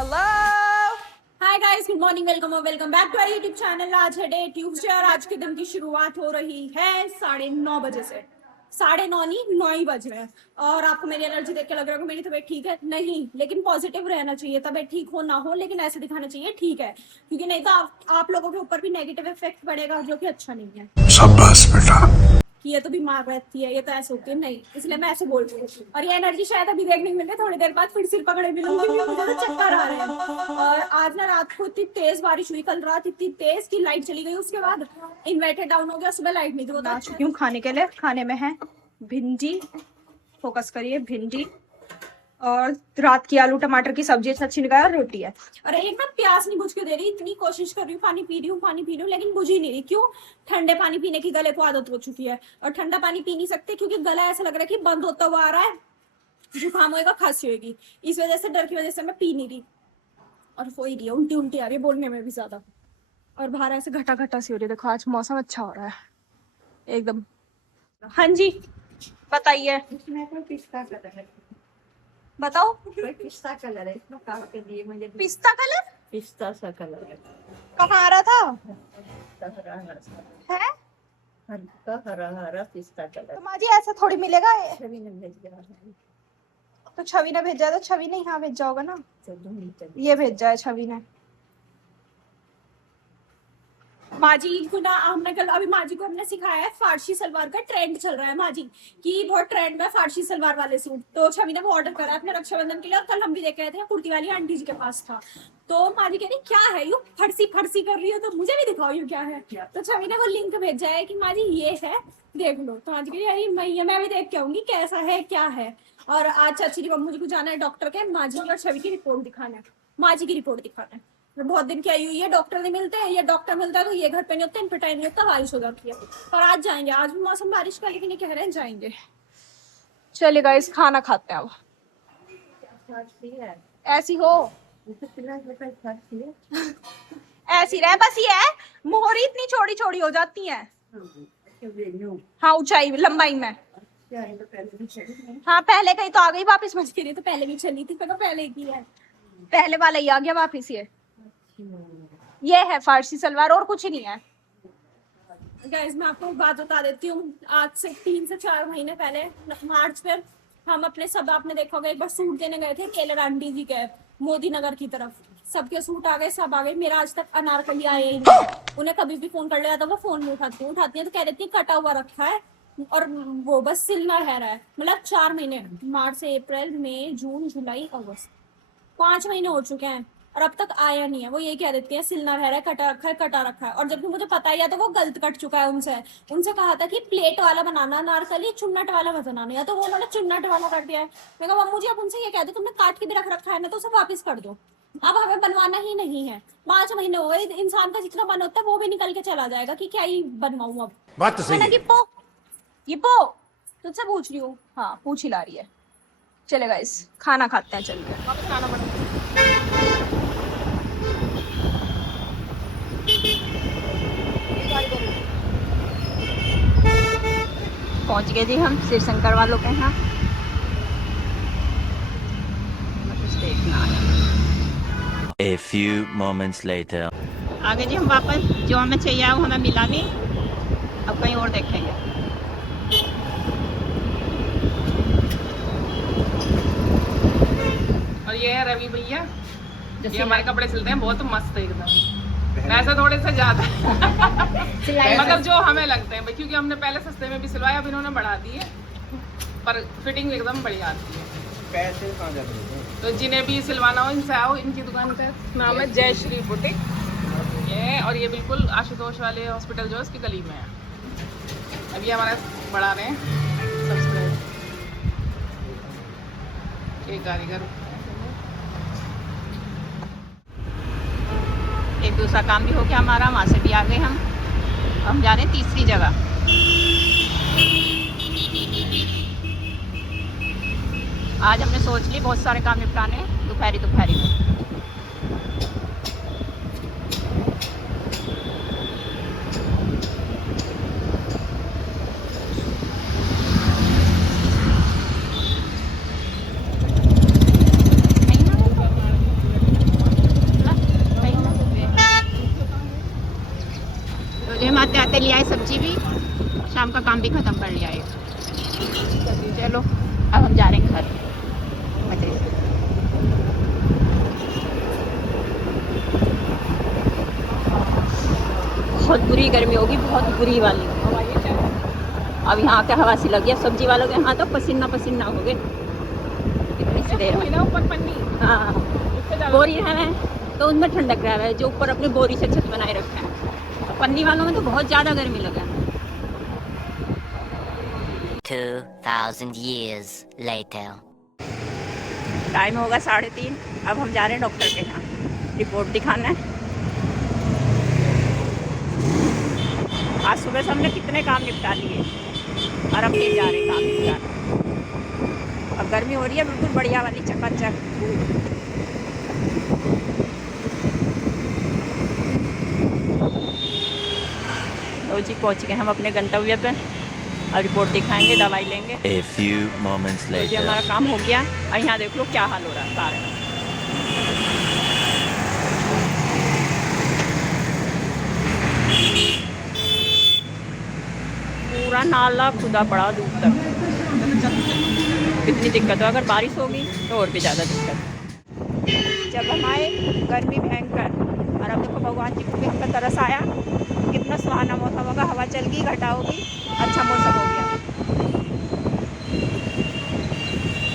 Hello hi guys, good morning, welcome back to our YouTube channel. आज है day Tuesday और आज के दिन की शुरुआत हो रही है 9:30 बजे से। 9:30 नहीं, 9 ही बज रहे हैं। और आपको मेरी एनर्जी देख के लग रहा है कि मेरी तबीयत ठीक है? नहीं, लेकिन पॉजिटिव रहना चाहिए। तबीयत ठीक हो ना हो, लेकिन ऐसे दिखाना चाहिए ठीक है, क्योंकि नहीं तो आप लोगों के ऊपर भी नेगेटिव इफेक्ट पड़ेगा, जो कि अच्छा नहीं है। शाबाश बेटा। कि ये तो बीमार रहती है, ये तो ऐसे होती है, नहीं, इसलिए मैं ऐसे बोल रही हूँ। और ये एनर्जी शायद अभी देखने को मिल रही है, थोड़ी देर बाद फिर सिर पकड़े मिलूंगी, क्योंकि मुझे तो चक्कर आ रहे हैं। और आज ना रात को इतनी तेज बारिश हुई, कल रात इतनी तेज की लाइट चली गई, उसके बाद इन्वर्टर डाउन हो गया, सुबह लाइट नहीं थी। आ चुकी हूँ खाने के लिए। खाने में है भिंडी, फोकस करिए, भिंडी और रात की आलू टमाटर की सब्जी सच्ची निकाय और रोटी है। और एक ना प्यास नहीं बुझ के दे रही, इतनी कोशिश कर रही हूँ, पानी पी रही हूँ, लेकिन बुझ ही नहीं रही। क्यों? ठंडे पानी पीने की गले को आदत हो चुकी है, और ठंडा पानी पी नहीं सकते क्योंकि गला ऐसा लग रहा है कि बंद होता हुआ आ रहा है, जुकाम होएगा, खांसी होगी। इस वजह से, डर की वजह से मैं पी नहीं रही, और हो ही रही है, उल्टी आ रही है, बोलने में भी ज्यादा। और बाहर ऐसे घटा घटा सी हो रही है, देखो आज मौसम अच्छा हो रहा है एकदम। हाँ जी बताइए, बताओ। पिस्ता कलर है इसमें, काट के दिए मुझे। पिस्ता कलर? पिस्ता सा कलर है। कहाँ आ रहा था? हरा हरा है? हल्का हरा हरा पिस्ता कलर। तो माँ जी ऐसा थोड़ी मिलेगा। छवि ने भेज दिया है। तो छवि ने भेजा, तो छवि ने यहाँ भेजा होगा ना। ये भेजा है छवि ने। माजी को ना हमने कल, अभी माजी को हमने सिखाया है, फारसी सलवार का ट्रेंड चल रहा है माजी की, बहुत ट्रेंड में फारसी सलवार वाले सूट। तो छवि ने वो ऑर्डर करा है अपने रक्षाबंधन के लिए, और कल हम भी देख रहे थे, कुर्ती वाली आंटी जी के पास था। तो माजी कह रही क्या है यू फरसी फरसी कर रही हो, तो मुझे भी दिखाओ यू क्या है। तो छवि ने वो लिंक भेजा है कि माजी ये है, देख लो। तो माजी कह रही अरे मैं भी देख के आऊंगी कैसा है क्या है। और आज चाची की मम्मी को जाना है डॉक्टर के, माजी और छवि की रिपोर्ट दिखाना है, माजी की रिपोर्ट दिखाना है। बहुत दिन की आई हुई है, डॉक्टर नहीं मिलते हैं, ये डॉक्टर मिलता है तो ये घर पे नहीं होता, इन पे टाइम नहीं होता, बारिश हो जाती है। और आज जाएंगे, आज भी मौसम बारिश का, लेकिन ये कह रहे हैं जाएंगे। चलिए गाइस, खाना खाते हैं अब। ऐसी हो ऐसी रहे बस, ये है मोहरी इतनी छोटी छोटी हो जाती है। हाँ, ऊंचाई लंबाई में। हाँ पहले कहीं तो आ गई वापिस, मच रही तो पहले भी चली थी, तो पहले की है, पहले वाला ही आ गया वापिस। ये है फारसी सलवार, और कुछ नहीं है। गाइस मैं आपको बात बता देती हूँ, आज से 3 से 4 महीने पहले मार्च में हम अपने सब, आपने देखा होगा, एक बार सूट देने गए थे टेलर आंटी जी के, मोदी नगर की तरफ। सबके सूट आ गए, सब आ गए, मेरा आज तक अनारकली आया ही नहीं। उन्हें कभी भी फोन कर लिया था, वो फोन नहीं उठाती है तो कह देती है कटा हुआ रखा है, और वो बस सिलना रह रहा है। मतलब 4 महीने, मार्च से अप्रैल मई जून जुलाई अगस्त, 5 महीने हो चुके हैं और अब तक आया नहीं है। वो ये कह देती है सिलना रह रहा है, कटा रखा है। और जबकि मुझे पता ही है, तो वो गलत कट चुका है। उनसे कहा था कि प्लेट वाला बनाना अनारकली, चुन्नट वाला मत बनाना, या तो वो उन्होंने चुन्नट वाला कर दिया है। मैं कहा मम्मू जी आप उनसे ये कह दो, तुमने काट के भी रख रखा है ना, तो उसे वापस कर दो, अब हमें बनवाना ही नहीं है। 5 महीने हो गए, इंसान का जितना मन होता है वो भी निकल के चला जाएगा कि क्या ही बनवाऊं अब। बात तो सही है। गिप्पो तुझसे पूछ रही हूँ। हाँ पूछ ही ला रही है। चलेगा इस खाना खाते हैं, चलिए वापस खाना बना। पहुंच गए जी हम शिव शंकर वालों के यहाँ। A few moments later. आगे जी हम वापस, जो हमें चाहिए वो हमें मिला नहीं, अब कहीं और देखेंगे। और ये है रवि भैया, ये हमारे कपड़े सिलते हैं, बहुत मस्त है एकदम, वैसे थोड़े से ज्यादा मतलब जो हमें लगते हैं भाई, क्योंकि हमने पहले सस्ते में भी सिलवाया, अब इन्होंने बढ़ा दी है, पर फिटिंग एकदम बढ़िया आती है। पैसे कहाँ जाते हैं? तो जिन्हें भी सिलवाना हो इनसे आओ, इनकी दुकान का नाम है जय श्री बुटीक ये, और ये बिल्कुल आशुतोष वाले हॉस्पिटल जो है उसकी गली में है। अब ये हमारा बढ़ा रहे हैं सब्सक्राइब, एक कारीगर। एक दूसरा काम भी हो गया हमारा, वहाँ से भी आ गए हम। हम जा रहे हैं तीसरी जगह। आज हमने सोच ली बहुत सारे काम निपटाने दोपहरी में। से ले आए सब्जी भी, शाम का काम भी खत्म कर लिया है। चलो अब हम जा रहे हैं घर मजे से। बहुत बुरी गर्मी होगी, बहुत बुरी वाली। अब यहाँ क्या हवा सी लगी है, सब्जी वालों के यहाँ तो पसीना पसीना हो गए इतनी सी देर में। ऊपर पन्नी, हाँ, बोरी है तो उनमें ठंडक रहा है, जो ऊपर अपने बोरी से छत बनाए रखा है। तो पन्नी वालों में तो बहुत ज़्यादा गर्मी लगा है। 2000 years later. टाइम होगा 3:30। अब हम जा रहे हैं डॉक्टर के यहाँ रिपोर्ट दिखाना है। आज सुबह से हमने कितने काम निपटा लिए और अब फिर जा रहे हैं काम निपटाने। अब गर्मी हो रही है बिल्कुल बढ़िया वाली, चकाचक। तो जी पहुँच गए हम अपने गंतव्य पे और रिपोर्ट दिखाएंगे, दवाई लेंगे। A few moments तो जी later. हमारा काम हो गया और यहाँ देख लो क्या हाल हो रहा है सारे। पूरा नाला खुदा पड़ा दूर तक, कितनी दिक्कत हो। अगर बारिश होगी तो और भी ज़्यादा दिक्कत। जब हम आए गर्मी भयंकर, और अब देखो भगवान जी को भी हम पे तरस आया। कितना सुहाना मौसम होगा, हवा चल गई, घटा होगी, अच्छा मौसम हो गया।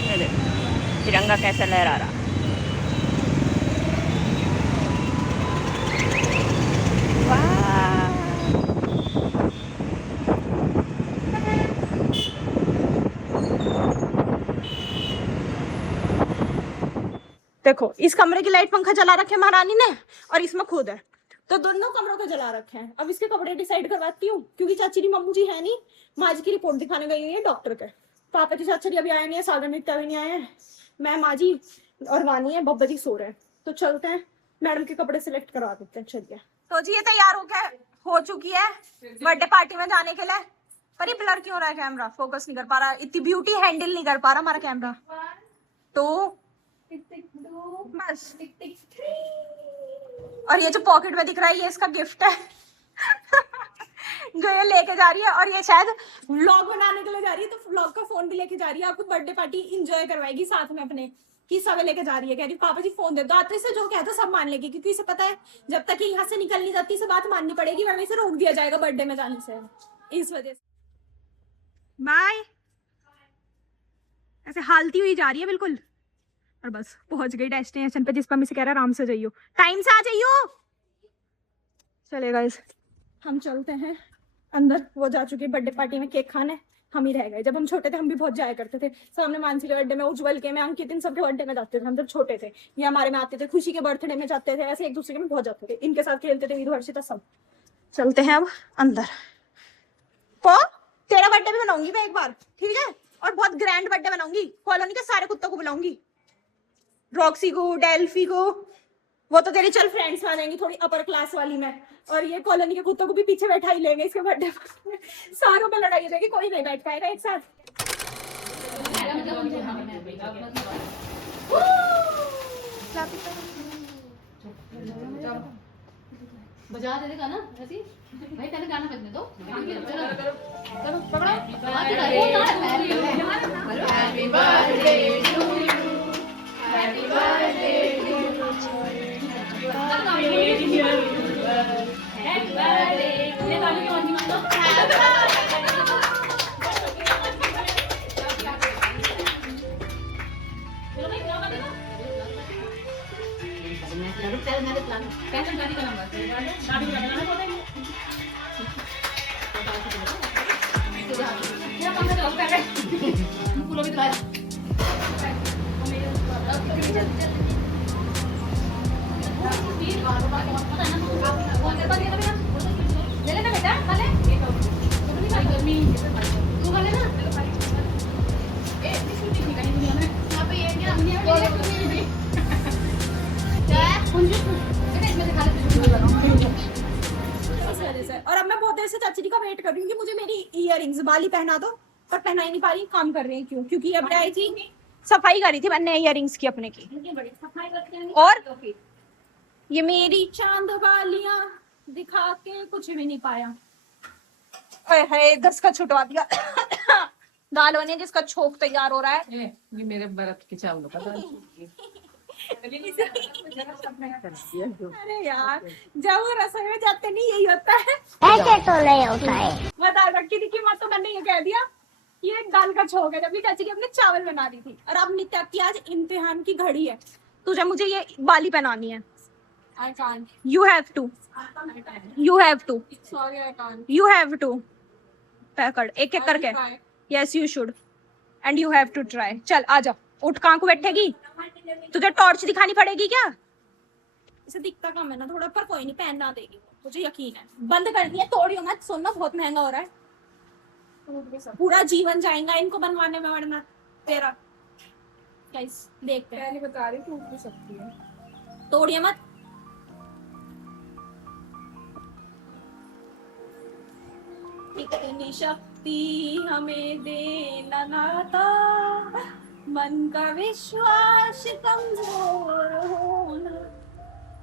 ये देखो तिरंगा कैसे लहरा रहा। वाह, देखो इस कमरे की लाइट पंखा चला रखे महारानी ने, और इसमें खुद है, तो दोनों कमरों को जला रखे हैं। अब इसके कपड़े डिसाइड करवाती हूँ, क्योंकि चाची जी मम्मू जी है नहीं, माँ जी की रिपोर्ट दिखाने गई हुई है डॉक्टर के। पापा जी चाचा जी अभी आए नहीं है, सागर मित्ता भी नहीं आए हैं, मैं माँ जी और वानी है, बब्बा जी सो रहे हैं। तो चलते हैं, मैडम के कपड़े सिलेक्ट करवा देते हैं। चलिए। तो जी ये तैयार हो चुकी है बर्थडे पार्टी में जाने के लिए। पर ये ब्लर क्यों रहा है कैमरा, फोकस नहीं कर पा रहा, इतनी ब्यूटी हैंडल नहीं कर पा रहा हमारा कैमरा। तो बस और ये जो पॉकेट में दिख रहा है ये इसका गिफ्ट है जो ये लेके जा रही है, और ये शायद व्लॉग बनाने के लिए जा रही है, तो व्लॉग का फोन भी लेके जा रही है। आपको बर्थडे पार्टी एंजॉय करवाएगी साथ में अपने की सब लेके जा रही है। कह रही पापा जी फोन दे दो, आते से जो कहता सब मान लेगी, क्योंकि इसे पता है जब तक कि यहाँ से निकल नहीं जाती इसे बात माननी पड़ेगी, वरना इसे रोक दिया जाएगा बर्थडे में जाने से, इस वजह से। बाय, ऐसे हालती हुई जा रही है बिल्कुल, और बस पहुंच गई डेस्टिनेशन पे, जिस पर मैं से कह रहा आराम से जाइयो, टाइम से आ जाइयो। चलेगा इस, हम चलते हैं अंदर। वो जा चुकी है बर्थडे पार्टी में केक खाने, हम ही रह गए। जब हम छोटे थे हम भी बहुत जाया करते थे, सामने मानसी के बर्थडे में, उज्जवल के में, अंकित, इन सबके बर्थडे में जाते थे हम जब छोटे थे। ये हमारे में आते थे, खुशी के बर्थडे में जाते थे, ऐसे एक दूसरे के में बहुत जाते थे, इनके साथ खेलते थे, ईद सब। चलते हैं अब अंदर। पो तेरा बर्थडे भी बनाऊंगी मैं एक बार, ठीक है, और बहुत ग्रैंड बर्थडे बनाऊंगी, कॉलोनी के सारे कुत्तों को बुलाऊंगी, रॉक्सी को, डेल्फी को, वो तो तेरी चल फ्रेंड्स में आ जाएंगी थोड़ी अपर क्लास वाली में, और ये कॉलोनी के कुत्तों को भी पीछे बैठा ही लेंगे इसके बर्थडे पर। सारों में लड़ाई हो जाएगी, कोई नहीं बैठ पाएगा एक साथ। बजा दे देगा ना ऐसी भाई, पहले गाना बजने दो। चलो चलो पकड़ो। Happy birthday to you, happy birthday to you, happy birthday. ये गाने की आवाज मत दो। चलो भाई क्या कर दो। कैसे गाड़ी का नंबर गाड़ी लगाना पड़ेगा। क्या काम है दोस्त है फूलों की दुकान। ले लेना बेटा, खा ले। गर्मी तू खा लेना। यहाँ पे ये क्या और अब मैं बहुत देर से चाची जी का वेट कर रही हूँ कि मुझे मेरी इयररिंग्स बाली पहना दो, पर पहना ही नहीं पा रही, काम कर रही है। क्यों? क्योंकि अब आई थी, सफाई करी थी मैंने इयररिंग्स की अपने की, और ये मेरी चांद वालियां दिखा के कुछ भी नहीं पाया। है दस का छुटवा दिया। दाल बनी जिसका छोक तैयार हो रहा है। ये मेरे व्रत के चावलों का दाल। अरे यार जब वो रसोई में जाते नहीं यही होता है। ऐसे तो नहीं होता है। मैं दाल रखी थी कि मत तो मैंने ये कह दिया ये दाल का छोक है, जबकि चाची की हमने चावल बना दी थी। और अब नित्या की आज इम्तिहान की घड़ी है, तुझे मुझे ये बाली पहनानी है। I can't. You have to. You have to. Sorry, I can't. You have to. पकड़ एक एक करके। Yes, you should. And you have to try. चल आ जा, उठ कहाँ को बैठेगी? तुझे टॉर्च दिखानी पड़ेगी क्या? इसे दिखता कम है ना थोड़ा, पर कोई नहीं, पहनना देगी, मुझे यकीन है। बंद कर दिया, तोड़ियो मत, सोना बहुत महंगा हो रहा है। पूरा जीवन जाएगा इनको बनवाने में, वरना तेरा। गाइस देखते हैं। पहले बता रही टूट भी सकती है, तोड़िए मत। इतनी शक्ति हमें देना नाता, मन का विश्वास कमजोर होना,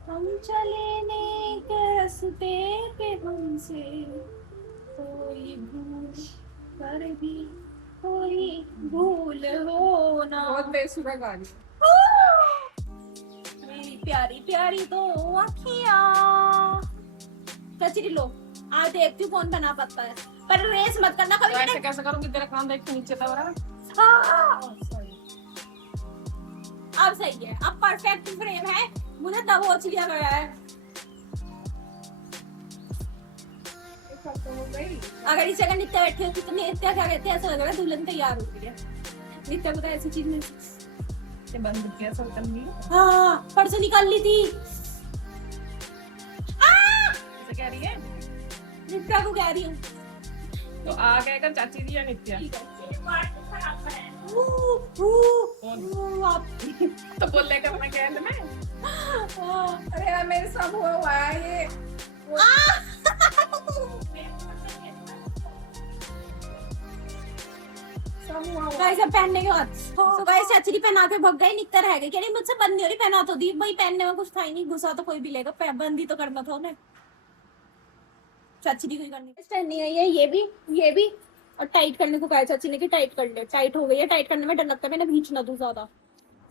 हम चले नेक रास्ते पे हमसे कोई भूल पर भी कोई भूल होना। बहुत बेसुरा गाली। मेरी प्यारी प्यारी दो आँखियाँ। चाची लो, आज देखती हूँ कौन बना पाता है, पर रेस मत करना कभी। ऐसे कैसे करूँगी, तेरा काम देख के नीचे दबा रहा। अब सही है, अब परफेक्ट फ्रेम है, मुझे दबोच लिया गया है। अगर इस जगह नित्या बैठी होती तो नित्या क्या कहते हैं, ऐसा लग रहा है दुल्हन तैयार हो गई है। नित्या को ऐसी चीज नहीं बंद किया सब कर ली। हाँ परसों निकाल ली थी। ऐसे कह रही है, नित्या को कह रही हूँ तो आ गए कर चाची जी या नित्या। तो बोल लेकर मैं कह में। अरे यार मेरे सब हुआ है ये। गाइस अब पहनने के बाद तो गाइस चाची पहना के भग गई, नित्या रह गई। कह रही मुझसे बंदी हो रही, पहना तो दी भाई, पहनने में कुछ था ही नहीं, घुसा तो कोई भी लेगा, बंदी तो करना था उन्हें। चाची की कोई करनी पहननी है ये भी और टाइट करने को कहा चाची ने कि टाइट कर ले। टाइट हो गई है, टाइट करने में डर लगता है, मैंने भींच ना दूं ज्यादा।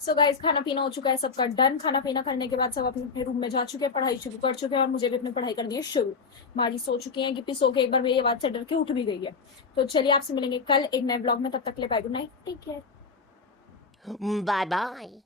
सो गाइस खाना पीना हो चुका है सबका डन। खाना पीना करने के बाद सब अपने रूम में जा चुके हैं, पढ़ाई शुरू कर चुके हैं, और मुझे भी अपनी पढ़ाई करनी है शुरू। मारी सो चुकी है, गिप्पी सो के एक बार मेरी आवाज से डर के उठ भी गई है। तो चलिए आपसे मिलेंगे कल एक नए ब्लॉग में, तब तक के लिए bye, good night, take care, Bye bye.